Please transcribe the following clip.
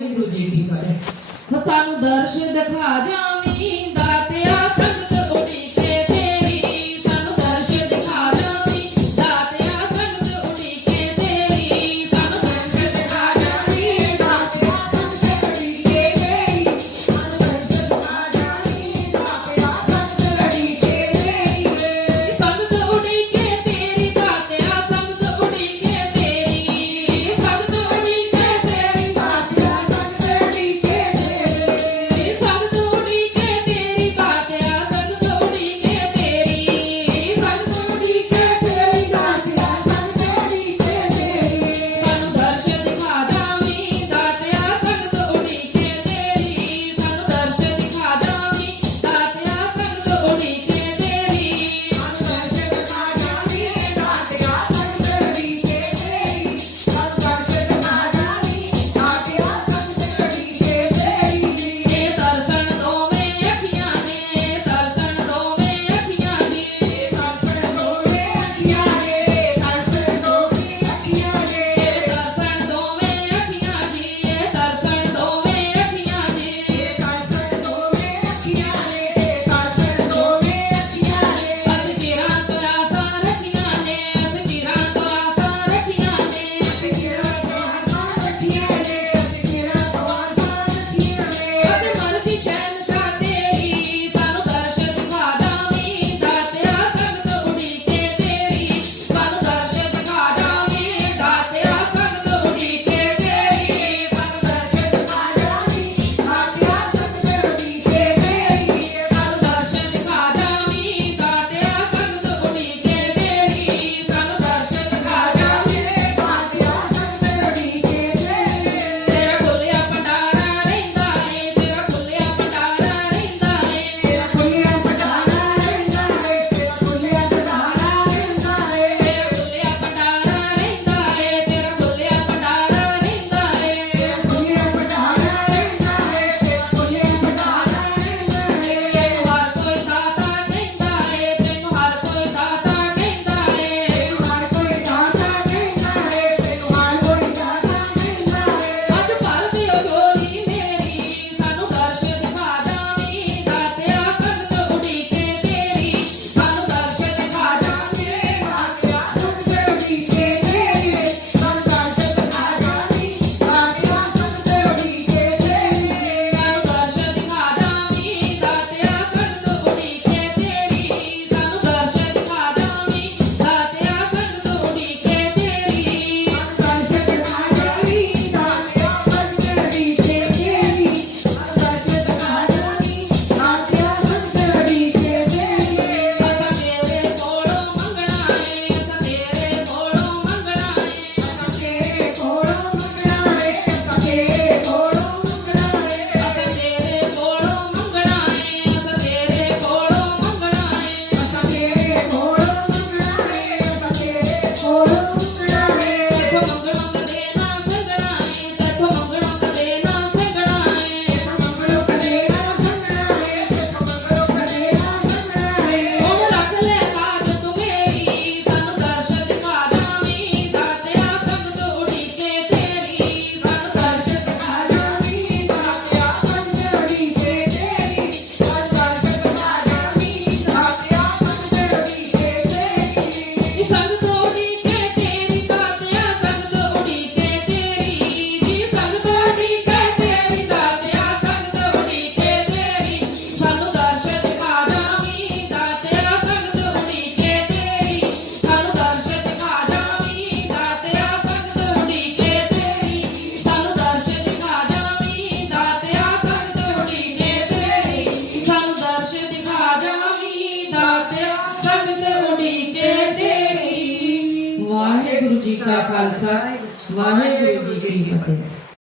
गुरु जी की फतेह। तो सानू दर्श दिखा जामी दातिया ਦਾਤ ਸਗਤ ਉਡੀਕੇ ਤੇਰੀ। ਵਾਹਿਗੁਰੂ ਜੀ ਕਾ ਖਾਲਸਾ ਵਾਹਿਗੁਰੂ ਜੀ ਕੀ ਫਤਿਹ।